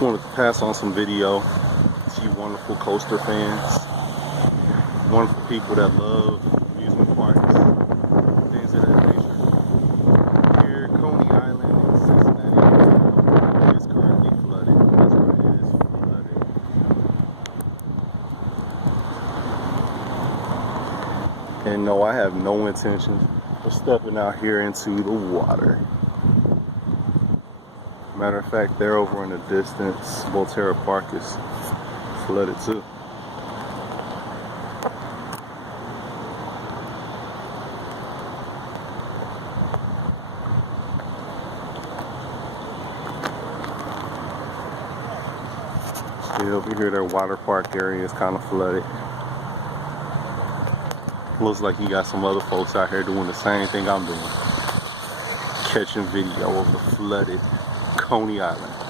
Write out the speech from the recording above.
Just wanted to pass on some video to you wonderful coaster fans, wonderful people that love amusement parks, things of that nature. Here, Coney Island in Cincinnati, Ohio is currently flooded. That's right, it is flooded. And no, I have no intention of stepping out here into the water. Matter of fact, they're over in the distance. Volterra Park is flooded too. See, over here, their water park area is kind of flooded. Looks like you got some other folks out here doing the same thing I'm doing. Catching video of the flooded Coney Island.